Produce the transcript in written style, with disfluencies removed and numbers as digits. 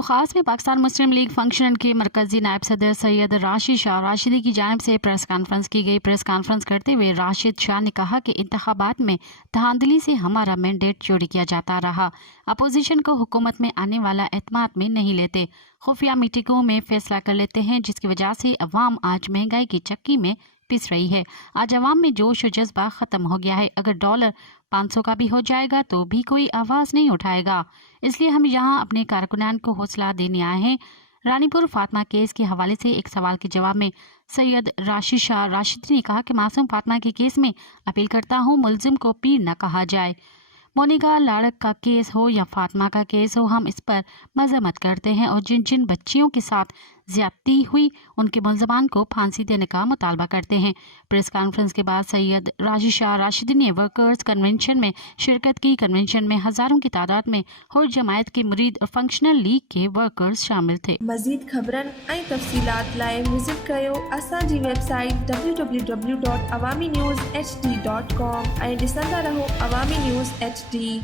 खबर खास में पाकिस्तान मुस्लिम लीग फंक्शन के मरकजी नायब सदर सैयद राशिद शाह राशिदी की जानिब से प्रेस कॉन्फ्रेंस की गई। प्रेस कॉन्फ्रेंस करते हुए राशिद शाह ने कहा कि इंतखाबात में धांधली से हमारा मैंडेट चोरी किया जाता रहा। अपोजिशन को हुकूमत में आने वाला एतमाद में नहीं लेते, खुफिया मीटिंगों में फैसला कर लेते हैं, जिसकी वजह से अवाम आज महंगाई की चक्की में पिस रही है। आज अवाम में जोश और जज्बा खत्म हो गया है। अगर डॉलर 500 का भी हो जाएगा तो भी कोई आवाज नहीं उठाएगा। इसलिए हम यहाँ अपने कारकुनान को हौसला देने आए हैं। रानीपुर फातिमा केस के हवाले से एक सवाल के जवाब में सैयद राशिद शाह राशिदी ने कहा कि मासूम फातिमा के केस में अपील करता हूँ, मुलजिम को पीर न कहा जाए। मोनिका लाड़क का केस हो या फातिमा का केस हो, हम इस पर मजम्मत करते हैं और जिन जिन बच्चियों के साथ ज्यादती हुई उनके मुलजमान को फांसी देने का मुतालबा करते हैं। प्रेस कॉन्फ्रेंस के बाद सैयद राशिद शाह राशिदी ने वर्कर्स कन्वेंशन में शिरकत की। कन्वेंशन में हजारों की तादाद में हुर जमायत के मुरीद और फंक्शनल लीग के वर्कर्स शामिल थे। मजीद खबरन ऐं तफ़सीलात लाइ विज़िट कयो असांजी वेबसाइट www.awamiNewsHD.com ऐं ॾिसंदा रहो अवामी न्यूज़ HD।